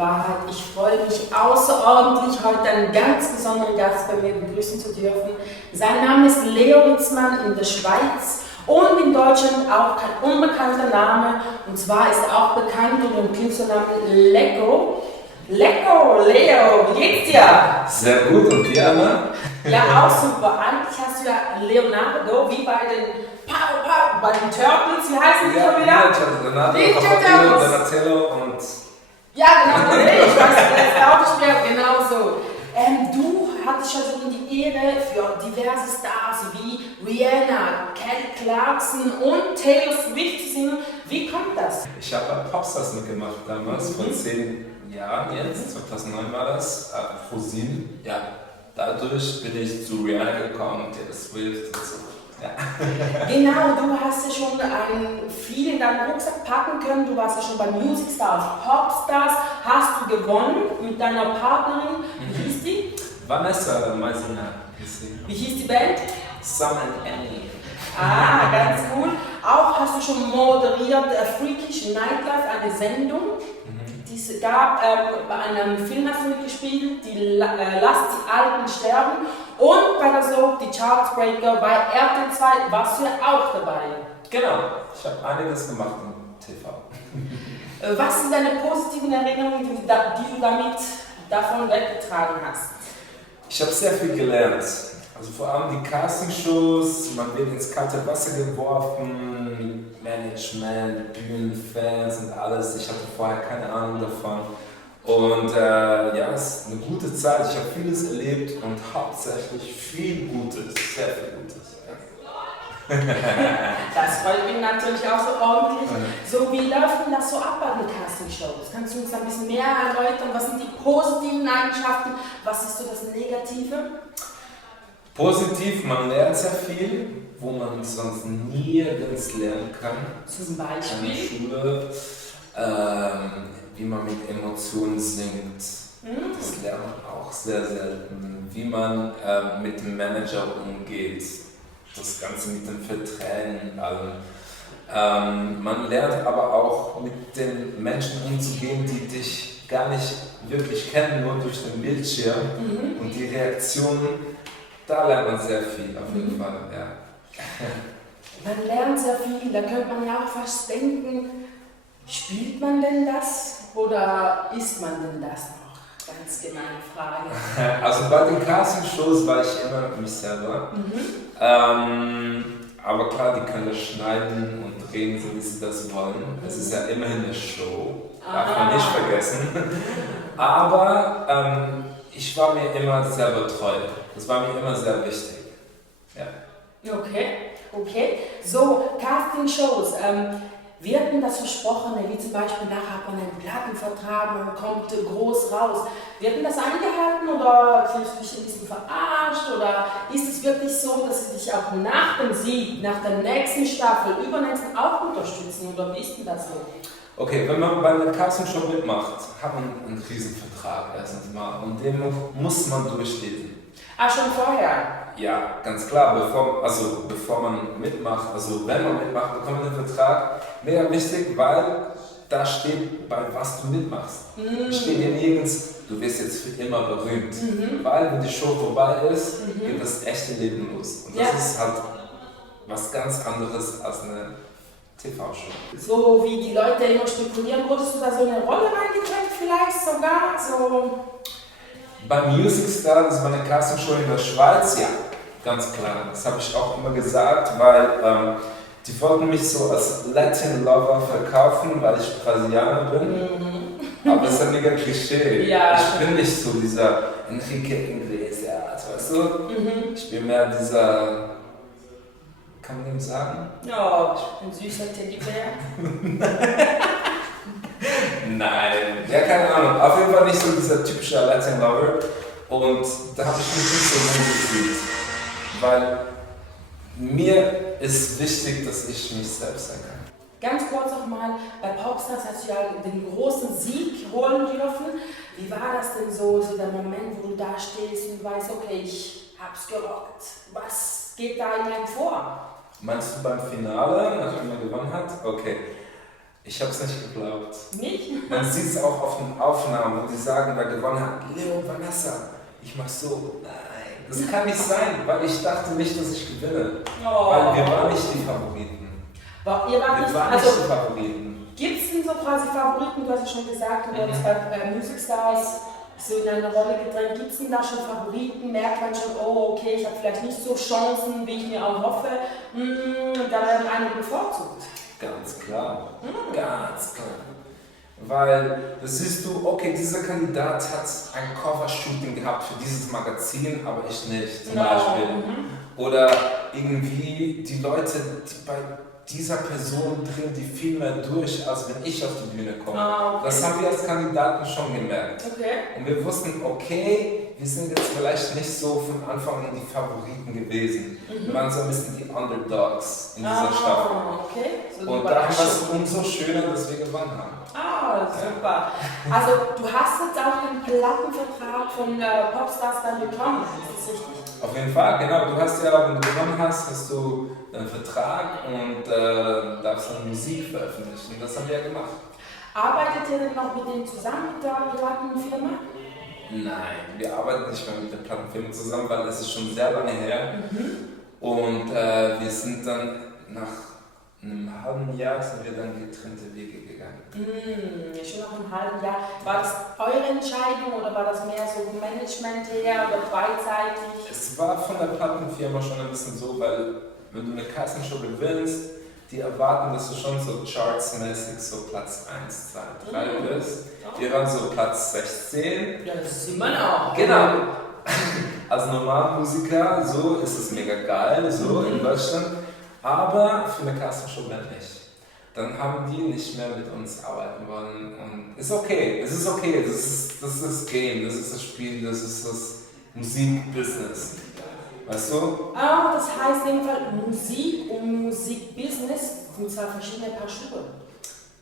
Wahrheit. Ich freue mich außerordentlich, heute einen ganz besonderen Gast bei mir begrüßen zu dürfen. Sein Name ist Leo Ritzmann, in der Schweiz und in Deutschland auch kein unbekannter Name. Und zwar ist er auch bekannt unter dem Künstlernamen Lecko. Lecko, Leo, wie geht's dir? Sehr gut, und dir, Anna? Ja, auch super. Eigentlich hast du ja Leonardo, wie bei den bei den Turtles, wie heißen die schon wieder? Leonardo, Donatello und... Ja, genau, ich weiß, das Autospiel, genau so. Du hattest schon so die Ehre für diverse Stars wie Rihanna, Kelly Clarkson und Taylor Swift zu singen. Wie kommt das? Ich habe bei Popstars mitgemacht damals, vor 10 Jahren jetzt, 2009 war das, ProSieben. Ja, dadurch bin ich zu Rihanna gekommen, Taylor Swift und so. Ja. Genau, du hast ja schon viel in deinen Rucksack packen können. Du warst ja schon bei Music Stars, Popstars, hast du gewonnen mit deiner Partnerin. Wie hieß die? Vanessa Meisinger hieß sie. Wie hieß die Band? Sam and Annie. Ah, ganz cool. Auch hast du schon moderiert Freakish Nightlife, eine Sendung. Die es gab, bei einem Film hast du mitgespielt, die Lasst die Alten sterben. Und bei der Soap, die Chartsbreaker, bei RTL 2 warst du ja auch dabei. Genau, ich habe einiges gemacht im TV. Was sind deine positiven Erinnerungen, die du davon weggetragen hast? Ich habe sehr viel gelernt. Also vor allem die Castingshows, man wird ins kalte Wasser geworfen, Management, Bühnenfans und alles. Ich hatte vorher keine Ahnung davon. Und ja, es ist eine gute Zeit. Ich habe vieles erlebt und hauptsächlich viel Gutes, sehr viel Gutes. Ja. Das freut mich natürlich auch so ordentlich. So, wie läuft denn das so ab bei den Castingshows? Kannst du uns ein bisschen mehr erläutern? Was sind die positiven Eigenschaften? Was ist so das Negative? Positiv, man lernt sehr viel, wo man sonst nirgends lernen kann. Zum Beispiel? In der Schule, wie man mit Emotionen singt. Das lernt man auch sehr selten. Wie man mit dem Manager umgeht. Das Ganze mit den Verträgen und allem. Man lernt aber auch mit den Menschen umzugehen, die dich gar nicht wirklich kennen, nur durch den Bildschirm. Und die Reaktionen. Da lernt man sehr viel, auf jeden Fall, ja. Man lernt sehr viel, da könnte man ja auch fast denken, spielt man denn das oder ist man denn das noch? Ganz gemeine Frage. Also bei den Castingshows war ich immer mich selber. Aber klar, die können das schneiden und drehen, so wie sie das wollen. Es ist ja immerhin eine Show, darf man nicht vergessen. Aber ich war mir immer selber treu. Das war mir immer sehr wichtig. Ja. Okay. So, Casting-Shows. Wird denn das Versprochene, wie zum Beispiel nachher hat man einen Plattenvertrag, man kommt groß raus, wird denn das eingehalten oder fühlst du dich ein bisschen verarscht oder ist es wirklich so, dass sie dich auch nach dem Sieg, nach der nächsten Staffel, übernächsten auch unterstützen oder wie ist denn das so? Okay, wenn man bei einer Castingshow mitmacht, hat man einen Riesenvertrag erstens mal und den muss man durchlesen. Schon vorher? Ja, ganz klar, bevor man mitmacht, also wenn man mitmacht, bekommt man den Vertrag. Mega wichtig, weil da steht, bei was du mitmachst. Steht hier nirgends, du wirst jetzt für immer berühmt. Weil wenn die Show vorbei ist, geht das echte Leben los. Und das ist halt was ganz anderes als eine TV-Show. So wie die Leute immer spekulieren, wurdest du da so eine Rolle reingedrängt vielleicht sogar? So. Bei Music Star, das war eine Castingshow in der Schweiz, ja, ganz klar. Das habe ich auch immer gesagt, weil die wollten mich so als Latin Lover verkaufen, weil ich Brasilianer bin. Aber das ist ein mega Klischee. Ja. Ich bin nicht so dieser Enrique Iglesias, weißt du? Ich bin mehr dieser, kann man dem sagen? Ja, ein süßer Teddybär. Nein, ja, keine Ahnung. Auf jeden Fall nicht so dieser typische Latin Lover. Und da habe ich mich nicht so wohl gefühlt. Weil mir ist wichtig, dass ich mich selbst sein kann. Ganz kurz nochmal, bei Popstars hast du ja den großen Sieg holen dürfen. Wie war das denn so der Moment, wo du da stehst und weißt, okay, ich hab's gerockt. Was geht da in einem vor? Meinst du beim Finale, nachdem er gewonnen hat? Okay. Ich habe es nicht geglaubt. Nicht? Man sieht es auch auf den Aufnahmen, wo die sagen, wer gewonnen hat, Leo Vanessa. Ich mach so, nein, das kann nicht sein, weil ich dachte nicht, dass ich gewinne. Oh. Weil wir waren nicht die Favoriten. Ihr wart nicht, Wir waren nicht die Favoriten. Gibt es denn so quasi Favoriten, du hast ja schon gesagt, du wurdest bei Music Stars so in eine Rolle gedrängt. Gibt es denn da schon Favoriten? Merkt man schon, oh okay, ich habe vielleicht nicht so Chancen, wie ich mir auch hoffe. Da werden einige bevorzugt. Ganz klar, ganz klar. Weil, das siehst du, okay, dieser Kandidat hat ein Cover-Shooting gehabt für dieses Magazin, aber ich nicht, zum Beispiel. Oder irgendwie die Leute, die bei dieser Person dringen die viel mehr durch, als wenn ich auf die Bühne komme. Okay. Das haben wir als Kandidaten schon gemerkt. Okay. Und wir wussten, okay, wir sind jetzt vielleicht nicht so von Anfang an die Favoriten gewesen. Wir waren so ein bisschen die Underdogs in dieser Staffel. Okay. So Und da war es umso schöner, dass wir gewonnen haben. Super. Also du hast jetzt auch den Plattenvertrag von Popstars dann bekommen, ist das richtig? Auf jeden Fall, genau. Du hast ja, wenn du gewonnen hast, hast du einen Vertrag und darfst dann Musik veröffentlichen. Das haben wir ja gemacht. Arbeitet ihr denn noch mit denen zusammen, mit der Plattenfirma? Nein, wir arbeiten nicht mehr mit der Plattenfirma zusammen, weil das ist schon sehr lange her. Und wir sind dann nach einem halben Jahr sind wir dann getrennte Wege gegangen. Schon nach einem halben Jahr. War das eure Entscheidung oder war das mehr so vom Management her oder beidseitig? Es war von der Plattenfirma schon ein bisschen so, weil wenn du eine Castingshow gewinnst, die erwarten, dass du schon so chartsmäßig so Platz 1, 2, 3 bist. Wir waren so Platz 16. Ja, das sieht man auch. Genau. Als Normalmusiker, so ist es mega geil, so in Deutschland. Aber für eine Castingshow nicht. Dann haben die nicht mehr mit uns arbeiten wollen. Und ist okay, es ist okay, das ist das Game, das ist das Spiel, das ist das Musikbusiness. Weißt du? Das heißt in dem Fall Musik und Musikbusiness sind zwei verschiedene Paar Schuhe.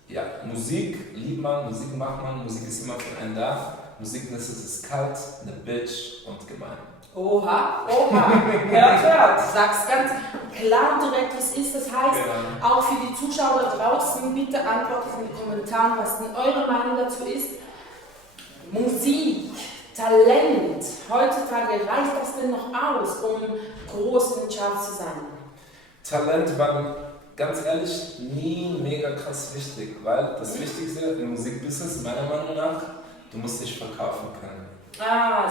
Ja, Musik liebt man, Musik macht man, Musik ist immer für einen da. Musikbusiness ist kalt, eine Bitch und gemein. Oha, hört, sag's ganz klar und direkt, wie es ist. Das heißt, auch für die Zuschauer da draußen, bitte antwortet in den Kommentaren, was denn eure Meinung dazu ist. Musik, Talent, heutzutage reicht das denn noch aus, um groß in den Charts zu sein? Talent war ganz ehrlich nie mega krass wichtig, weil das Wichtigste im Musikbusiness meiner Meinung nach, du musst dich verkaufen können.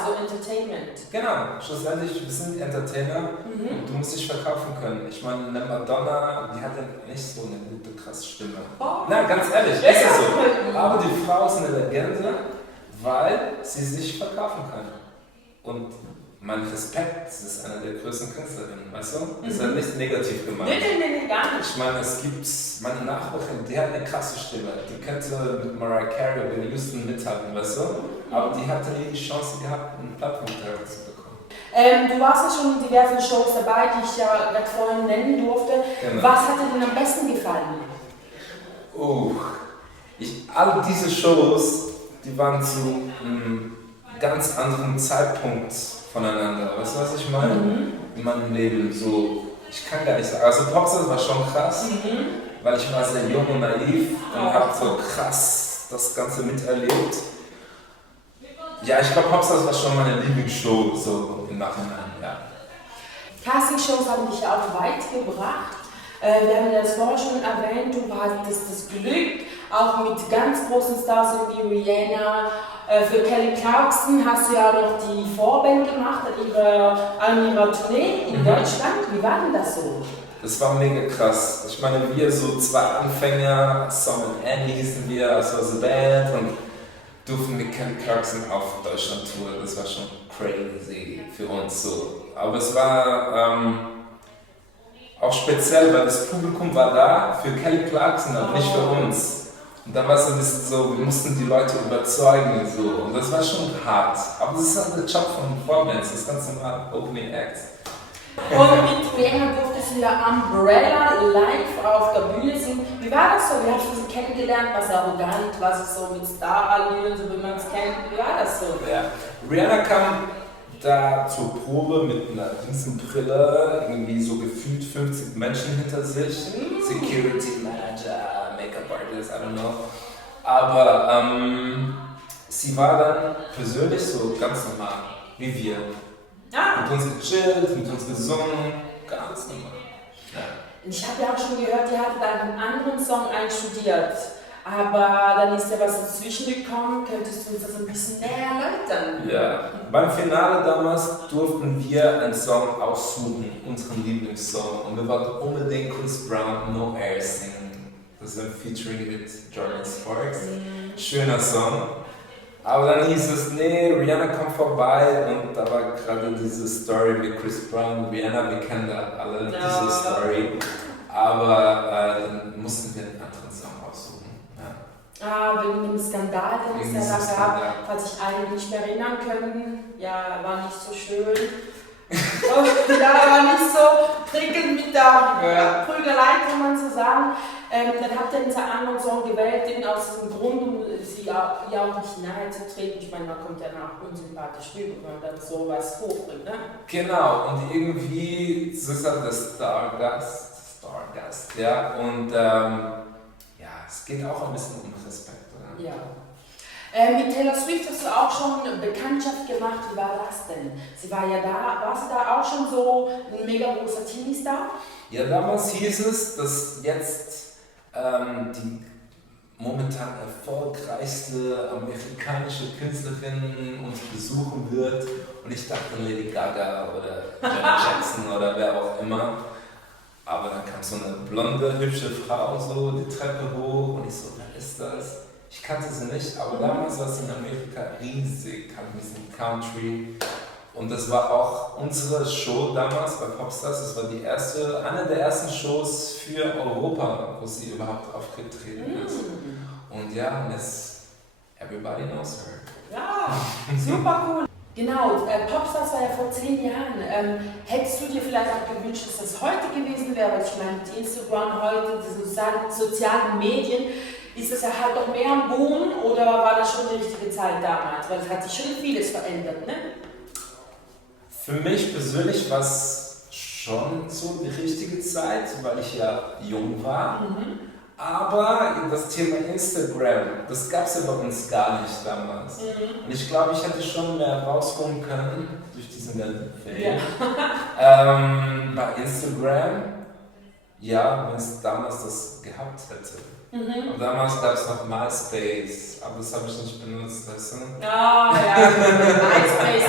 So Entertainment. Genau, schlussendlich, wir sind Entertainer und du musst dich verkaufen können. Ich meine, eine Madonna, die hat ja nicht so eine gute, krasse Stimme. Nein, ganz ehrlich, ist es so. Aber die Frau ist eine Legende, weil sie sich verkaufen kann. Und mein Respekt, sie ist eine der größten Künstlerinnen, weißt du? Ist ja nicht negativ gemeint. Nee, gar nicht. Ich meine, es gibt meine Nachbarin, die hat eine krasse Stimme. Die könnte mit Mariah Carey, Whitney Houston mithalten, weißt du? Aber die hatte nie die Chance gehabt, einen Plattformvertrag zu bekommen. Du warst ja schon in diversen Shows dabei, die ich ja gerade vorhin nennen durfte. Genau. Was hat dir denn am besten gefallen? All diese Shows, die waren zu einem ganz anderen Zeitpunkt voneinander. Weißt du, was ich meine? In meinem Leben so. Ich kann gar nicht sagen. Also Popstars war schon krass, weil ich war sehr jung und naiv und habe so krass das Ganze miterlebt. Ja, ich glaube, Popstars war schon meine Lieblingsshow, so im Nachhinein, ja. Castingshows haben dich ja auch weit gebracht. Wir haben ja das vorher schon erwähnt, du hattest das Glück, auch mit ganz großen Stars wie Rihanna. Für Kelly Clarkson hast du ja noch die Vorband gemacht an ihrer Tournee in Deutschland. Wie war denn das so? Das war mega krass. Ich meine, wir so zwei Anfänger, Sam und Annie hießen wir, also als Band und durften mit Kelly Clarkson auf Deutschland touren. Das war schon crazy für uns so. Aber es war auch speziell, weil das Publikum war da für Kelly Clarkson, aber nicht für uns. Und dann war es ein bisschen so, wir mussten die Leute überzeugen so. Und das war schon hart. Aber das ist halt der Job von Vorbands, das ist ganz normal, Opening Acts. Und mit Rihanna durftest du ja Umbrella live auf der Bühne singen. Wie war das so? Wie hast du sie kennengelernt? War sie arrogant? War sie so mit Starallüren, so wie man es kennt? Wie war das so? Ja. Rihanna kam da zur Probe mit einer Riesenbrille, irgendwie so gefühlt 50 Menschen hinter sich. Security Manager, Make-up Artist, I don't know. Aber sie war dann persönlich so ganz normal, wie wir. Mit uns gechillt, mit uns gesungen, ganz normal. Ja. Ich habe ja auch schon gehört, die hatte dann einen anderen Song einstudiert. Aber dann ist ja was dazwischen gekommen. Könntest du uns das ein bisschen näher erläutern? Ja, beim Finale damals durften wir einen Song aussuchen, unseren Lieblingssong. Und wir wollten unbedingt Chris Brown No Air singen. Das ist ein Featuring mit Jordan Sparks. Schöner Song. Aber dann hieß es, nee, Rihanna kommt vorbei. Und da war gerade diese Story mit Chris Brown. Rihanna, wir kennen da alle diese Story. Aber dann mussten wir einen anderen Song aussuchen. Wegen dem Skandal, den es ja da gab, falls sich einige nicht mehr erinnern können. Ja, war nicht so schön. War nicht so prickelnd mit der Prügelei, kann man so sagen. Dann habt ihr diesen anderen Song gewählt, den aus dem Grund, um sie auch nicht nahe zu treten. Ich meine, man kommt ja auch unsympathisch rüber, wenn man dann sowas hochbringt, ne? Genau, und irgendwie ist es halt der Stargast, ja. Und es geht auch ein bisschen um Respekt, oder? Ja. Mit Taylor Swift hast du auch schon Bekanntschaft gemacht. Wie war das denn? Sie war ja da, warst du da auch schon so ein mega großer Teenie-Star? Ja, damals hieß es, dass jetzt die momentan erfolgreichste amerikanische Künstlerin uns besuchen wird. Und ich dachte Lady Gaga oder Janet Jackson oder wer auch immer. Aber dann kam so eine blonde, hübsche Frau so die Treppe hoch und ich so, wer ist das? Ich kannte sie nicht, aber damals war es in Amerika riesig, halt ein bisschen Country. Und das war auch unsere Show damals bei Popstars. Das war eine der ersten Shows für Europa, wo sie überhaupt aufgetreten ist. Und ja, und jetzt everybody knows her. Ja, super cool. Genau, Popstars war ja vor 10 Jahren. Hättest du dir vielleicht auch gewünscht, dass das heute gewesen wäre? Weil ich meine, mit Instagram heute, die sozialen Medien, ist das ja halt doch mehr am Boom oder war das schon die richtige Zeit damals? Weil es hat sich schon vieles verändert, ne? Für mich persönlich war es schon so die richtige Zeit, weil ich ja jung war. Aber das Thema Instagram, das gab es ja bei uns gar nicht damals. Und ich glaube, ich hätte schon mehr rausholen können durch diesen ganzen Film. Bei Instagram, ja, wenn es damals das gehabt hätte. Und damals gab es noch MySpace, aber das habe ich nicht benutzt, weißt du? MySpace,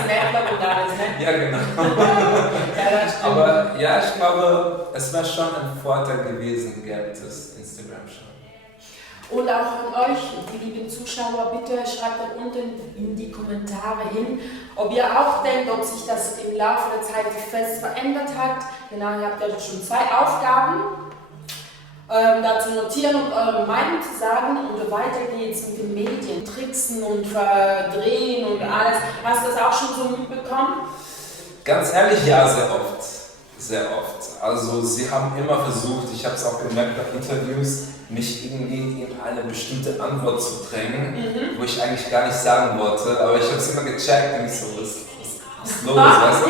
Netzwerk und alles, ne? Ja, genau. Ja, das stimmt. Aber ja, ich glaube, es wäre schon ein Vorteil gewesen, gäbe es Instagram schon. Und auch an euch, die lieben Zuschauer, bitte schreibt da unten in die Kommentare hin, ob ihr auch denkt, ob sich das im Laufe der Zeit fest verändert hat. Genau, ihr habt ja schon 2 Aufgaben. Da zu notieren und eure Meinung zu sagen und weiter geht's mit den Medien, Tricksen und Verdrehen und alles. Hast du das auch schon so mitbekommen? Ganz ehrlich, ja, sehr oft. Sehr oft. Also sie haben immer versucht, ich habe es auch gemerkt bei Interviews, mich irgendwie in eine bestimmte Antwort zu drängen, wo ich eigentlich gar nicht sagen wollte, aber ich habe es immer gecheckt und ich so, was ist los, weißt du?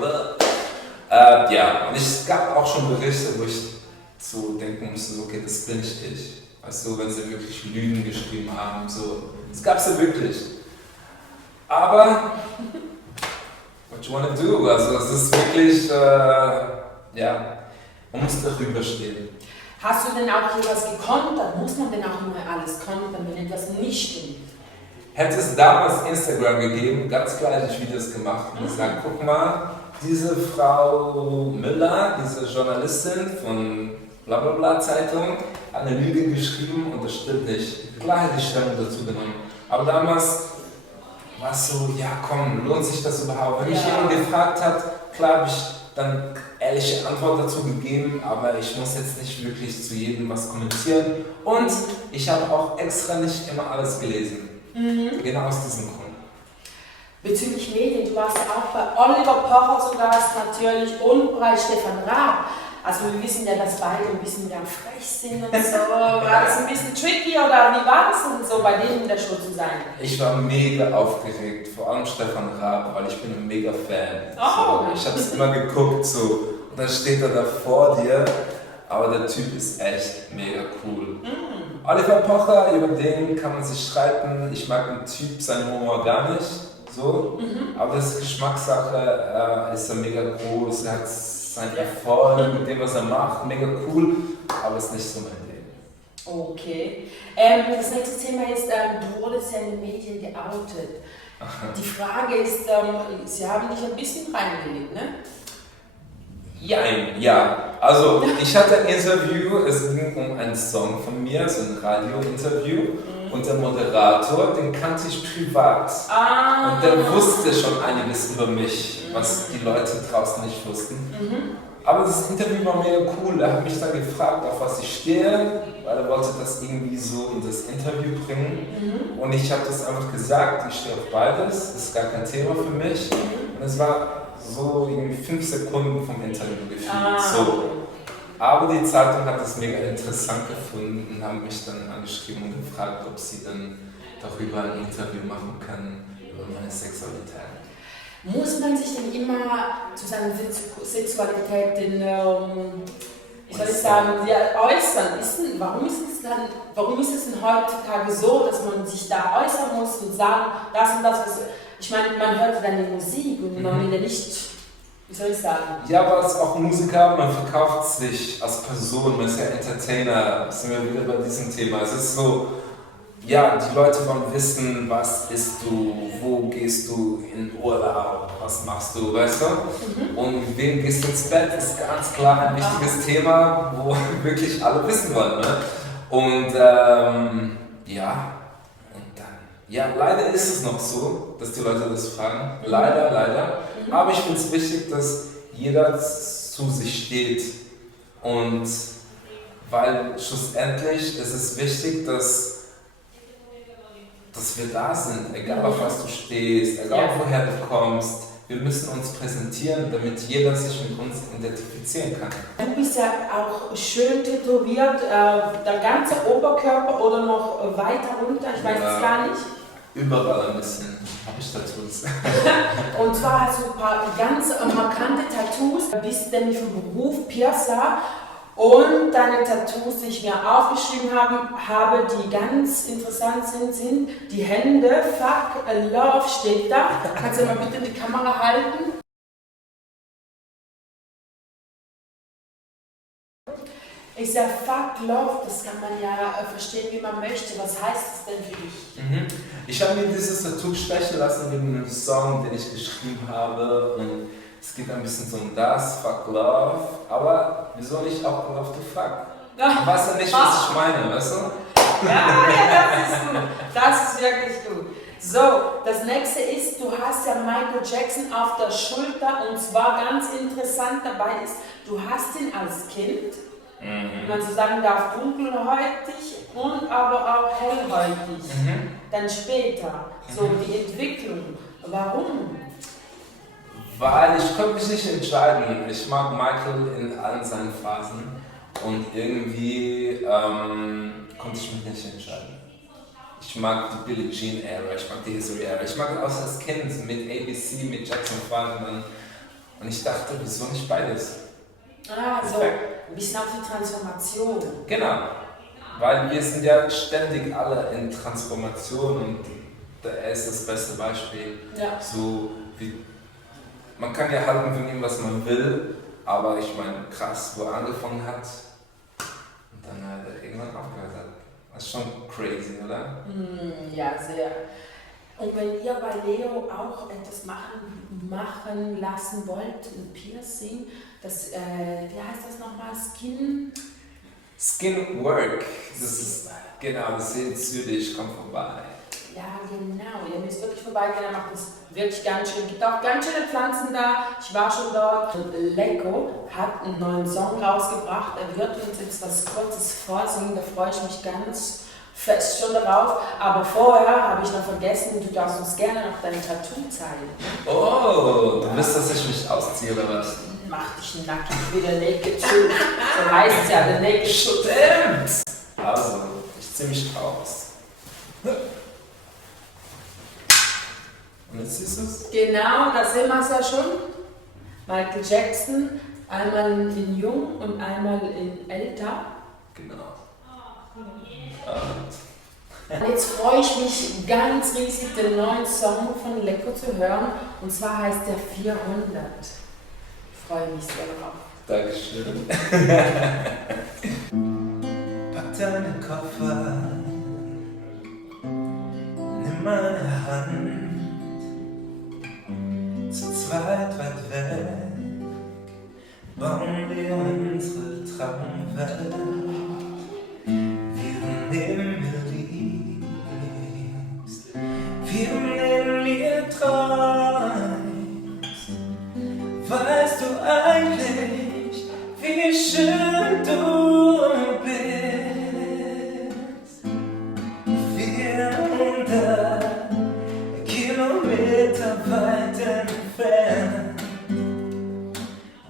So, ja, und es gab auch schon Berichte, wo ich so denken musste, okay, das bin ich nicht. Weißt du, wenn sie wirklich Lügen geschrieben haben, so. Das gab es ja wirklich. Aber, what you wanna do? Also es ist wirklich, ja, man muss darüber stehen. Hast du denn auch etwas gekontert? Muss man denn auch immer alles kontern, wenn etwas nicht stimmt? Hätte es damals Instagram gegeben, ganz klar hätte ich Videos gemacht und gesagt, guck mal, diese Frau Müller, diese Journalistin von Blablabla Zeitung, hat eine Lüge geschrieben und das stimmt nicht. Klar hätte ich Stellung dazu genommen. Aber damals war es so, ja komm, lohnt sich das überhaupt? Wenn mich jemand gefragt hat, klar habe ich dann ehrliche Antwort dazu gegeben, aber ich muss jetzt nicht wirklich zu jedem was kommentieren. Und ich habe auch extra nicht immer alles gelesen. Genau aus diesem Grund. Bezüglich Medien, du warst ja auch bei Oliver Pocher zu Gast natürlich und bei Stefan Raab. Also wir wissen ja, dass beide ein bisschen ja frech sind und so. War das ein bisschen tricky oder wie war es denn so, bei denen in der Show zu sein? Ich war mega aufgeregt, vor allem Stefan Raab, weil ich bin ein mega Fan. Oh. So, ich habe es immer geguckt so und dann steht er da vor dir, aber der Typ ist echt mega cool. Oliver Pocher, über den kann man sich streiten. Ich mag den Typ, seinen Humor gar nicht. So. Aber das ist Geschmackssache. Ist er mega groß, er hat seinen Erfolg mit dem, was er macht, mega cool. Aber ist nicht so mein Ding. Okay. Das nächste Thema ist, du wurdest ja in den Medien geoutet. Die Frage ist, sie haben dich ein bisschen reingelegt, ne? Ja. Also ich hatte ein Interview, es ging um einen Song von mir, so ein Radio-Interview. Und der Moderator, den kannte ich privat. Und der wusste schon einiges über mich, was die Leute draußen nicht wussten. Aber das Interview war mega cool. Er hat mich dann gefragt, auf was ich stehe, weil er wollte das irgendwie so in das Interview bringen. Und ich habe das einfach gesagt, ich stehe auf beides, das ist gar kein Thema für mich. Und es war so irgendwie 5 Sekunden vom Interview gefühlt. So. Aber die Zeitung hat es mega interessant gefunden und haben mich dann angeschrieben und gefragt, ob sie dann darüber ein Interview machen können, über meine Sexualität. Muss man sich denn immer zu seiner Sexualität äußern? Warum ist es denn heutzutage so, dass man sich da äußern muss und sagen, das und das, ich meine, man hört dann die Musik und man will ja nicht, wie soll ich sagen? Ja, aber als auch Musiker, man verkauft sich als Person, man ist ja Entertainer, sind wir wieder bei diesem Thema. Es ist so, ja, die Leute wollen wissen, was isst du, wo gehst du in Urlaub, was machst du, weißt du? Und mit wem gehst du ins Bett, ist ganz klar ein wichtiges Thema, wo wirklich alle wissen wollen. Ne? Und ja, leider ist es noch so, dass die Leute das fragen. Leider. Aber ich finde es wichtig, dass jeder zu sich steht. Und weil schlussendlich ist es wichtig, dass wir da sind, egal auf was du stehst, egal woher du kommst. Wir müssen uns präsentieren, damit jeder sich mit uns identifizieren kann. Du bist ja auch schön tätowiert, der ganze Oberkörper oder noch weiter runter, ich weiß es gar nicht. Überall ein bisschen habe ich Tattoos. Und zwar hast du ein paar ganz markante Tattoos, bist nämlich vom Beruf Piercer. Und deine Tattoos, die ich mir aufgeschrieben habe, die ganz interessant sind die Hände. Fuck Love steht da. Kannst du mal bitte die Kamera halten? Ich sage Fuck Love, das kann man ja verstehen, wie man möchte. Was heißt das denn für dich? Ich habe mir dieses Tattoo stechen lassen wegen einem Song, den ich geschrieben habe. Und es geht ein bisschen so um das, Fuck Love, aber wieso nicht auch Love to Fuck? Du weißt ja nicht, was ich meine, weißt du? Ja, das ist gut. Das ist wirklich gut. So, das nächste ist, du hast ja Michael Jackson auf der Schulter und zwar ganz interessant dabei ist, du hast ihn als Kind, wenn man so sagen darf, dunkelhäutig und aber auch hellhäutig. Dann später, so die Entwicklung. Warum? Weil ich konnte mich nicht entscheiden. Ich mag Michael in allen seinen Phasen und irgendwie konnte ich mich nicht entscheiden. Ich mag die Billie Jean Ära, ich mag die History Ära, ich mag auch als Kind mit ABC, mit Jackson 5 und ich dachte, wieso nicht beides? So ein bisschen auf die Transformation. Genau, weil wir sind ja ständig alle in Transformation und er ist das beste Beispiel. Ja. So wie man kann ja halten von ihm, was man will, aber ich meine, krass, wo er angefangen hat und dann hat er irgendwann aufgehört hat. Das ist schon crazy, oder? Ja, sehr. Und wenn ihr bei Leo auch etwas machen lassen wollt, ein Piercing, das, wie heißt das nochmal? Skin Work. Das ist, genau, das ist in Zürich, kommt vorbei. Ja, genau. Ihr müsst wirklich vorbeigehen, er macht das wirklich ganz schön. Es gibt auch ganz schöne Pflanzen da. Ich war schon dort. Und Leko hat einen neuen Song rausgebracht. Er wird uns jetzt was Kurzes vorsingen. Da freue ich mich ganz fest schon darauf. Aber vorher habe ich noch vergessen, du darfst uns gerne noch dein Tattoo zeigen. Oh, du willst, dass ich mich ausziehe oder was? Mach dich nackig wie der Naked Truth. So heißt es ja, der Naked Truth. Stimmt! Also, ich ziehe mich aus. Und jetzt siehst du es? Genau, da sehen wir es ja schon. Michael Jackson, einmal in jung und einmal in älter. Genau. Und jetzt freue ich mich ganz riesig, den neuen Song von Lecko zu hören. Und zwar heißt der 400. Ich freue mich sehr drauf. Dankeschön. Pack deinen Koffer, nimm meine Hand, zu zweit weit weg, bauen wir unsere Traumwelt. Wir nehmen mir liebst, wir nehmen mir träumst. Weißt du eigentlich, wie schön du bist? 400 Kilometer weit entfernt.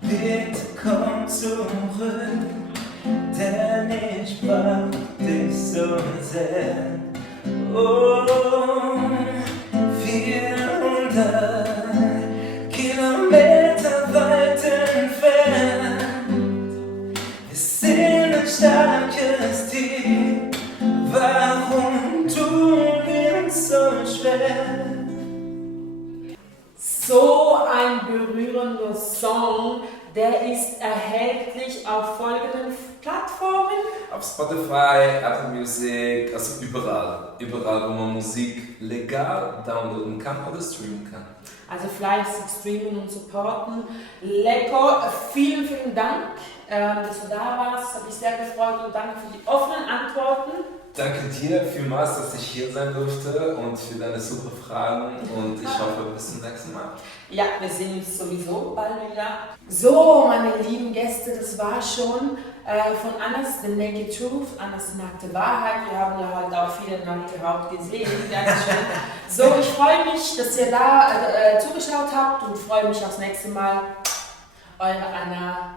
Bitte komm zurück, denn ich brauch dich so sehr. Oh, 400 Kilometer weit entfernt. Wir sind ein starkes Team. Warum tun wir uns so schwer? So ein berührender Song, der ist erhältlich auf folgenden Plattformen. Auf Spotify, Apple Music, also überall. Überall, wo man Musik legal downloaden kann oder streamen kann. Also fleißig streamen und supporten. Lecko, vielen, vielen Dank, dass du da warst. Hat mich sehr gefreut und danke für die offenen Antworten. Danke dir vielmals, dass ich hier sein durfte und für deine super Fragen und ich hoffe, bis zum nächsten Mal. Ja, wir sehen uns sowieso bald wieder. So, meine lieben Gäste, das war schon von Annas The Naked Truth, Annas nackte Wahrheit. Wir haben ja heute auch viele nackte Haut gesehen. Dankeschön. So, ich freue mich, dass ihr da zugeschaut habt und freue mich aufs nächste Mal. Eure Anna.